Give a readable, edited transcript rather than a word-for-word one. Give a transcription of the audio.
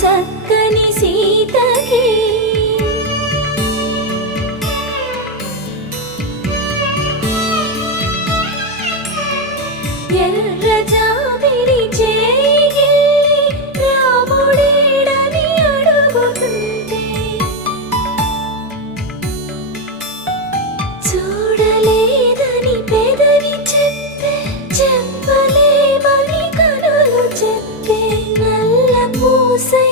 చక్కని సీతకి ఎర్ర జాబిలి చేయి రాముడేడని అడుగుతుంటే చూడలేదని పెదవి చెప్పే చెప్పలేమని కనులు చెప్పే నల్ల పూసై